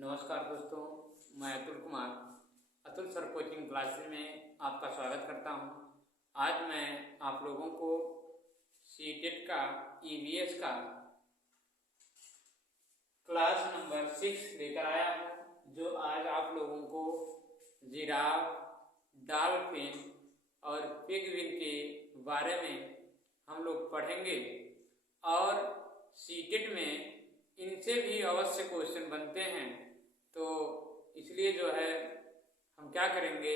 नमस्कार दोस्तों, मैं Atul Kumar Atul sir coaching classes में आपका स्वागत करता हूं। आज मैं आप लोगों को सीटेट का ईवीएस का क्लास नंबर 6 लेकर आया हूं, जो आज आप लोगों को जिराफ, डॉल्फिन और पिगविन के बारे में हम लोग पढ़ेंगे। और सीटेट में इनसे भी अवश्य क्वेश्चन बनते हैं, तो इसलिए जो है हम क्या करेंगे,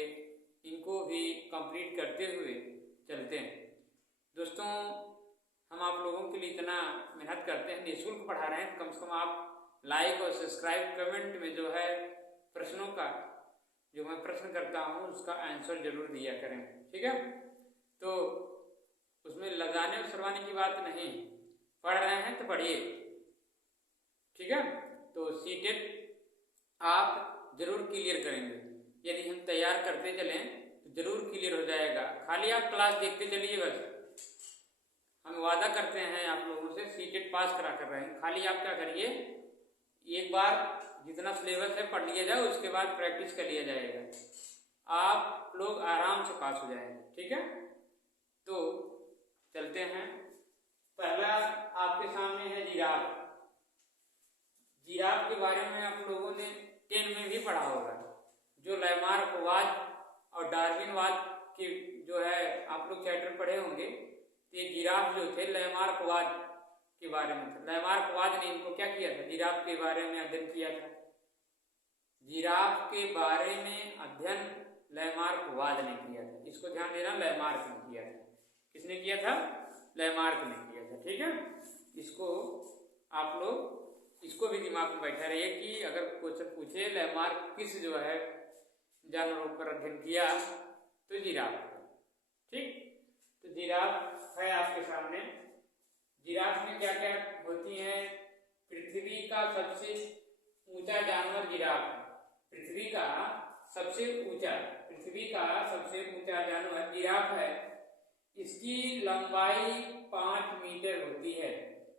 इनको भी कंप्लीट करते हुए चलते हैं। दोस्तों, हम आप लोगों के लिए इतना मेहनत करते हैं, निःशुल्क पढ़ा रहे हैं, कम से कम आप लाइक और सब्सक्राइब कमेंट में जो है प्रश्नों का जो मैं प्रश्न करता हूँ उसका आंसर जरूर दिया करें, ठीक है। तो उसमें लगाने और सरवाने की बात नहीं, पढ़ रहे हैं तो पढ़िए, ठीक है। तो सीटेट आप जरूर क्लियर करेंगे। यदि हम तैयार करते चलें तो जरूर क्लियर हो जाएगा। खाली आप क्लास देखते चलिए, बस हम वादा करते हैं आप लोगों से सीटेट पास करा कर रहे हैं। खाली आप क्या करिए, एक बार जितना सिलेबस है पढ़ लिया जाए, उसके बाद प्रैक्टिस कर लिया जाएगा, आप लोग आराम से पास हो जाएंगे, ठीक है। तो चलते हैं। पहला आपके सामने है जिराफ। जिराफ के बारे में आप लोगों ने 10 में भी पढ़ा होगा, जो लैमार्कवाद और डार्विनवाद की जो है आप लोग चैप्टर पढ़े होंगे। तो ये जिराफ जो थे लैमार्कवाद के बारे में थे। लैमार्कवाद ने इनको क्या किया था, जिराफ के बारे में अध्ययन किया था। जिराफ के बारे में अध्ययन लैमार्कवाद ने किया था, इसको ध्यान देना, लैमार्क ने किया था। किसने किया था? लैमार्क ने किया था, ठीक है। इसको आप लोग इसको भी दिमाग में बैठा रहिए कि अगर क्वेश्चन पूछे लैमार्क किस जो है जानवरों पर अध्ययन किया, तो जिराफ, ठीक। तो जिराफ है आपके सामने। जिराफ में क्या क्या होती है? पृथ्वी का सबसे ऊंचा जानवर जिराफ है। पृथ्वी का सबसे ऊंचा जानवर जिराफ है। इसकी लंबाई 5 मीटर होती है।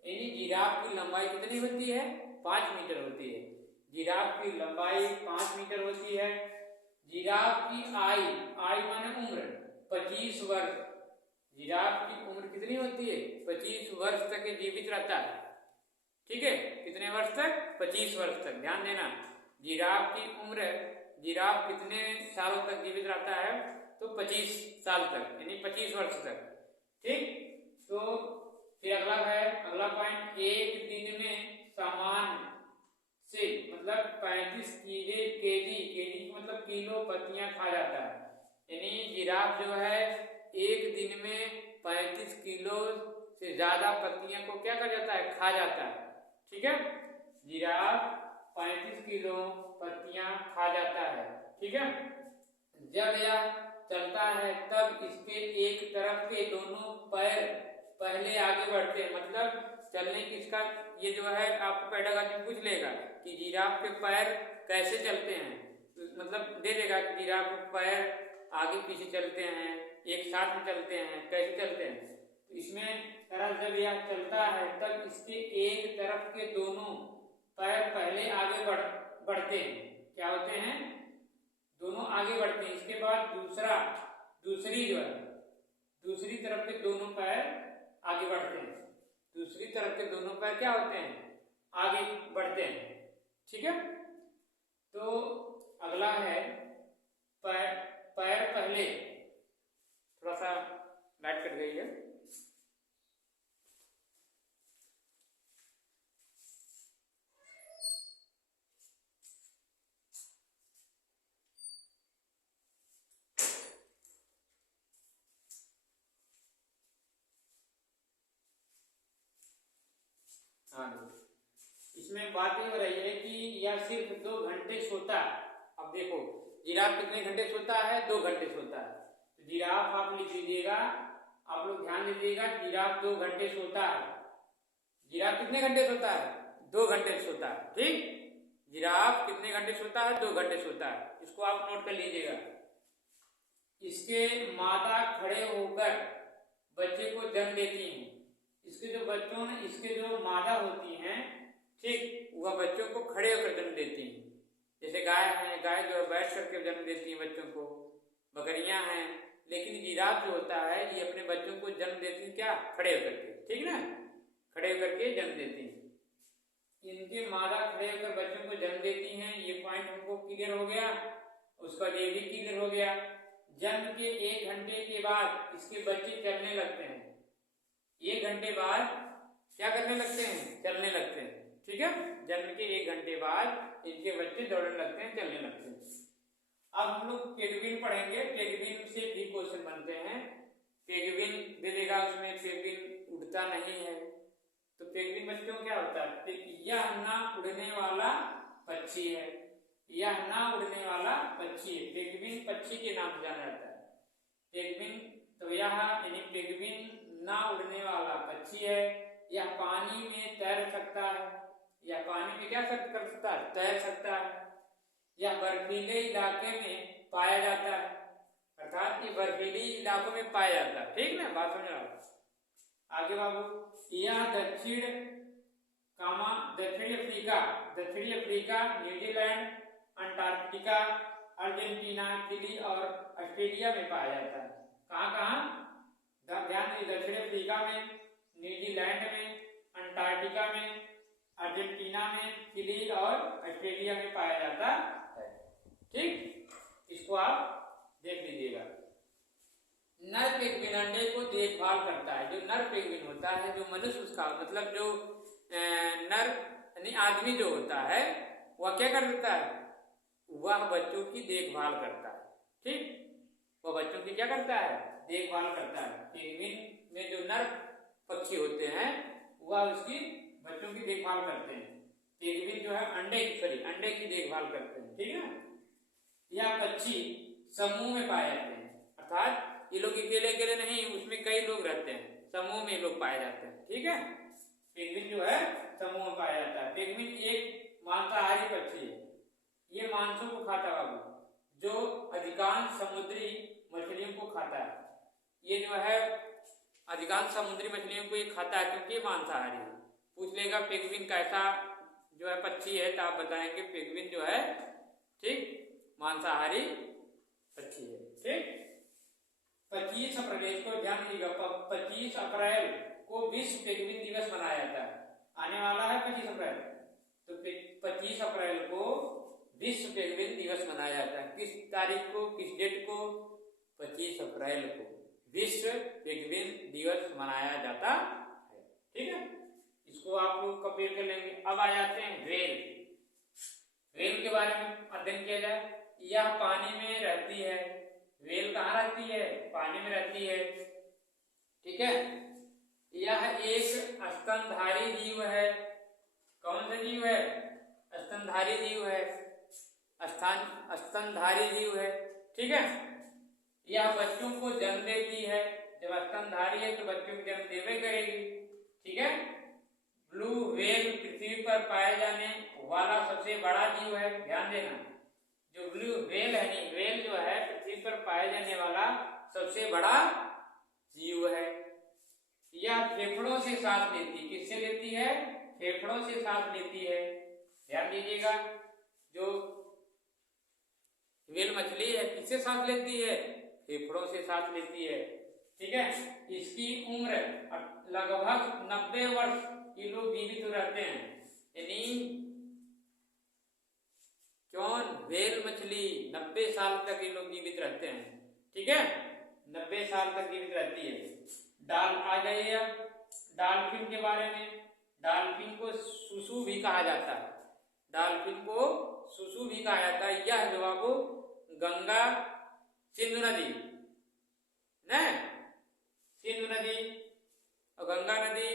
यानी जिराफ की लंबाई कितनी होती है? 5 मीटर होती है। जिराफ की लंबाई 5 मीटर होती है। जिराफ की आयु माने उम्र 25 वर्ष। जिराफ की उम्र कितनी होती है? 25 वर्ष तक ये जीवित रहता है, ठीक है। कितने वर्ष तक? 25 वर्ष तक। ध्यान देना, जिराफ की उम्र, जिराफ कितने सालों तक जीवित रहता है? तो 25 साल तक, यानी 25 वर्ष तक, ठीक। तो फिर अगला पॉइंट, एक दिन में सामान्य से मतलब 35 केजी मतलब किलो पत्तियां खा जाता है। यानी जिराफ जो है एक दिन में 35 किलो से ज्यादा पत्तियां को क्या कर जाता है? खा जाता है, ठीक है। जिराफ 35 किलो पत्तियां खा जाता है, ठीक है। जब यह चलता है तब इसके एक तरफ के दोनों पैर पहले आगे बढ़ते हैं। मतलब चलने की इसका ये जो है आपको पेडागॉजी पूछ लेगा कि जिराफ के पैर कैसे चलते हैं, मतलब दे देगा कि जिराफ के पैर आगे पीछे चलते हैं, एक साथ में चलते हैं, कैसे चलते हैं। तो इसमें तरह जब यह चलता है तब इसके एक तरफ के दोनों पैर पहले आगे बढ़ते हैं। क्या होते हैं? दोनों आगे बढ़ते हैं। इसके बाद दूसरी तरफ के दोनों पैर आगे बढ़ते हैं। दूसरी तरफ के दोनों पैर क्या होते हैं? आगे बढ़ते हैं, ठीक है। तो अगला है पैर पहले, थोड़ा सा लाइट कट गई है। हाँ, इसमें बात ये हो रही है कि यह सिर्फ 2 घंटे सोता है। अब देखो, जिराफ कितने घंटे सोता है? 2 घंटे सोता है। तो जिराफ आप लिख लीजिएगा, आप लोग ध्यान दीजिएगा, जिराफ 2 घंटे सोता है। जिराफ कितने घंटे सोता है? 2 घंटे सोता है, ठीक। जिराफ कितने घंटे सोता है? 2 घंटे सोता है। इसको आप नोट कर लीजिएगा। इसके मादा खड़े होकर बच्चे को जन्म देती है। इसके जो मादा होती हैं, ठीक, वह बच्चों को खड़े होकर जन्म देती हैं। जैसे गाय है, गाय जो है बैठ करके जन्म देती है बच्चों को, बकरियां हैं, लेकिन जिराफ जो होता है ये अपने बच्चों को जन्म देती है क्या, खड़े होकर के, ठीक ना, खड़े होकर के जन्म देती है। इनके मादा खड़े होकर बच्चों को जन्म देती हैं, ये पॉइंट हमको क्लियर हो गया। उसका ये भी क्लियर हो गया। जन्म के 1 घंटे के बाद इसके बच्चे चलने लगते हैं। 1 घंटे बाद क्या करने लगते हैं, चलने लगते हैं, ठीक है। जन्म के 1 घंटे बाद इनके बच्चे दौड़ने लगते हैं, चलने लगते हैं। अब हम लोग पेंगुइन पढ़ेंगे। पेंगुइन से भी क्वेश्चन बनते हैं। पेंगुइन दे देगा, उसमें पेंगुइन उड़ता नहीं है, तो पेंगुइन बच्चों क्या होता है, यह ना उड़ने वाला पक्षी है, यह ना उड़ने वाला पक्षी है। पेंगुइन पक्षी के नाम से जाना जाता है। पेंगुइन तो यह यानी पेंगुइन ना उड़ने वाला पक्षी है। यह पानी में तैर सकता है, यह पानी में क्या कर सकता है, तैर सकता है। यह बर्फीले इलाके में पाया जाता है, अर्थात ये बर्फीली इलाकों में पाया जाता है, ठीक ना, बात समझ रहा। आगे बाबू, यह दक्षिण Africa, New Zealand, Antarctica, Argentina, Chile और ऑस्ट्रेलिया में पाया जाता है। कहाँ कहाँ, ध्यान दीजिए, दक्षिण अफ्रीका में, न्यूजीलैंड में, अंटार्कटिका में, अर्जेंटीना में, चिली और ऑस्ट्रेलिया में पाया जाता है, ठीक। इसको आप देख लीजिएगा। नर पेंगुइन अंडे को देखभाल करता है। जो नर पेंगुइन होता है, जो मनुष्य, उसका मतलब जो नर यानी आदमी जो होता है, वह क्या करता है, वह बच्चों की देखभाल करता है, ठीक। वह बच्चों की क्या करता है, देखभाल करता है। पेंगुइन में जो नर पक्षी होते हैं वह उसकी बच्चों की देखभाल करते हैं। पेंगुइन जो है अंडे की देखभाल करते हैं, ठीक है। यह पक्षी समूह में पाए जाते हैं, अर्थात ये लोग अकेले अकेले नहीं, उसमें कई लोग रहते हैं, समूह में लोग पाए जाते हैं, ठीक है। पेंगुइन जो है समूह में पाया जाता है। पेंगुइन एक मांसाहारी पक्षी है, ये मांसों को खाता है, जो अधिकांश समुद्री मछलियों को खाता है। ये जो है अधिकांश समुद्री मछलियों को ये खाता है, क्योंकि ये मांसाहारी है। पूछ लेगा पेंगुइन कैसा जो है पक्षी है, तो आप बताएंगे पेंगुइन जो है, ठीक, मांसाहारी पक्षी है, ठीक। 25 अप्रैल को ध्यान दीजिएगा, 25 अप्रैल को विश्व पेंगुइन दिवस मनाया जाता है। आने वाला है 25 अप्रैल, तो 25 अप्रैल को विश्व पेंगुइन दिवस मनाया जाता है। किस तारीख को, किस डेट को, 25 अप्रैल को विश्व पेंगुइन दिवस मनाया जाता है, ठीक है। इसको आप लोग कंपेयर कर लेंगे। अब आ जाते हैं व्हेल। व्हेल के बारे में अध्ययन किया जाए। यह पानी में रहती है। व्हेल कहाँ रहती है, पानी में रहती है, ठीक है। यह एक स्तनधारी जीव है। कौन सा जीव है, स्तनधारी जीव है, स्तनधारी जीव है, ठीक है। यह बच्चों को जन्म देती है। जब स्तनधारी है तो बच्चों को जन्म देवे करेगी, ठीक है। ब्लू व्हेल पृथ्वी पर पाए जाने वाला सबसे बड़ा जीव है। ध्यान देना, जो ब्लू व्हेल है, नहीं, व्हेल जो है पृथ्वी पर पाए जाने वाला सबसे बड़ा जीव है। यह फेफड़ों से सांस लेती है। किससे लेती है, फेफड़ों से सांस लेती है। ध्यान दीजिएगा, जो व्हेल मछली है किससे सांस लेती है, फेफड़ों से सांस लेती है, ठीक है। इसकी उम्र लगभग 90 वर्ष ये लोग जीवित रहते हैं। यानी कौन, व्हेल मछली 90 साल तक ये लोग जीवित रहते हैं, ठीक है, 90 साल तक जीवित रहती है। आ जाइए डॉल्फिन के बारे में। डॉल्फिन को सुसु भी कहा जाता है। डॉल्फिन को सुसु भी कहा जाता है। यह जो आपको गंगा सिंधु नदी न, सिंधु नदी और गंगा नदी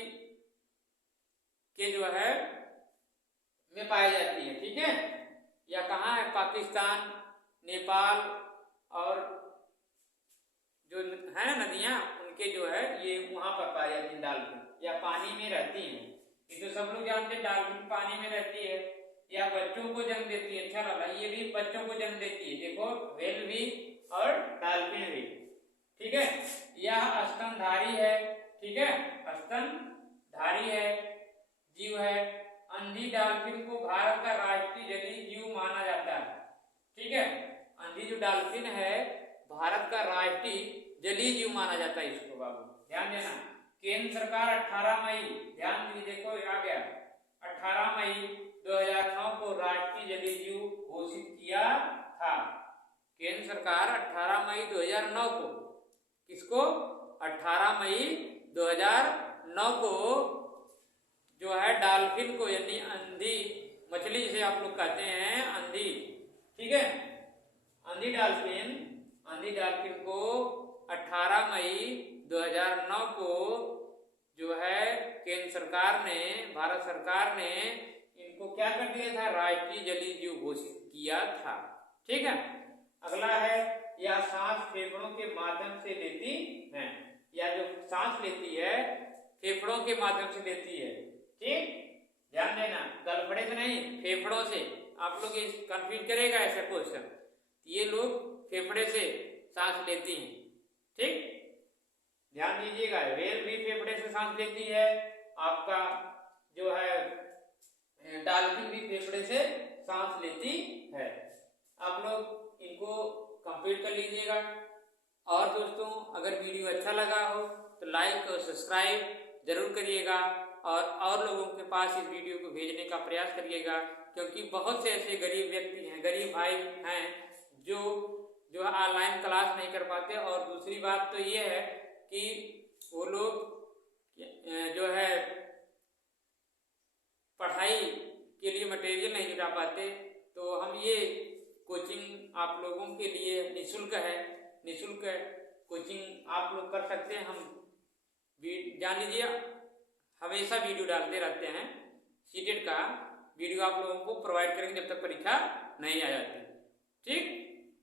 के जो है में पाई जाती है, ठीक है। यह कहाँ है, पाकिस्तान, नेपाल और जो है नदियां उनके जो है ये वहां पर पाई जाती है डॉल्फिन। या पानी में रहती है। ये तो सब लोग जानते हैं डॉल्फिन पानी में रहती है। या बच्चों को जन्म देती है। अच्छा लगा, ये भी बच्चों को जन्म देती है। देखो, व्हेल भी और डॉल्फिन भी, ठीक है। यह स्तनधारी है, ठीक है, स्तनधारी है, जीव है। अंधी डॉल्फिन को भारत का राष्ट्रीय जलीय जीव माना जाता है। ठीक है। अंधी जो डॉल्फिन है भारत का राष्ट्रीय जलीय जीव माना जाता है इसको, बाबू ध्यान देना। केंद्र सरकार 18 मई, ध्यान दीजिए, देखो आ गया 18 मई 2009 को राष्ट्रीय जलीय जीव घोषित किया था। केंद्र सरकार 18 मई 2009 को, किसको, 18 मई 2009 को जो है डॉल्फिन को, यानी अंधी मछली जिसे आप लोग कहते हैं अंधी, ठीक है, अंधी डॉल्फिन को 18 मई 2009 को जो है केंद्र सरकार ने, भारत सरकार ने इनको क्या कर दिया था, राष्ट्रीय जलीय जीव घोषित किया था। ठीक है। अगला है, यह सांस फेफड़ों के माध्यम से लेती है, या जो सांस लेती है फेफड़ों के माध्यम से लेती है। ठीक, ध्यान देना, गलफड़े से नहीं, फेफड़ों से। आप लोग ये कंफ्यूज करेगा ऐसा क्वेश्चन, ये लोग फेफड़े से सांस लेती हैं। ठीक, ध्यान दीजिएगा, व्हेल भी फेफड़े से सांस लेती है, आपका जो है डॉल्फिन भी फेफड़े से सांस लेती है। आप लोग इनको कंप्लीट कर लीजिएगा। और दोस्तों, अगर वीडियो अच्छा लगा हो तो लाइक और सब्सक्राइब जरूर करिएगा, और लोगों के पास इस वीडियो को भेजने का प्रयास करिएगा, क्योंकि बहुत से ऐसे गरीब व्यक्ति हैं, गरीब भाई हैं जो ऑनलाइन क्लास नहीं कर पाते। और दूसरी बात तो ये है कि वो लोग जो है पढ़ाई के लिए मटेरियल नहीं जुटा पाते। तो हम ये कोचिंग आप लोगों के लिए निःशुल्क है, निःशुल्क कोचिंग आप लोग कर सकते हैं। हम जान लीजिए, हमेशा वीडियो डालते रहते हैं, सीटेट का वीडियो आप लोगों को प्रोवाइड करेंगे जब तक परीक्षा नहीं आ जाती। ठीक,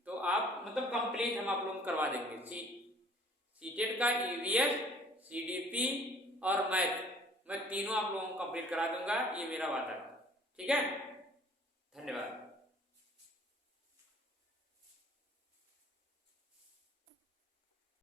तो आप मतलब कंप्लीट हम आप लोगों को करवा देंगे। सीटेट का ईवीएस, सीडीपी और मैथ, मैं तीनों आप लोगों को कंप्लीट करा दूंगा, ये मेरा वादा है। ठीक है, धन्यवाद।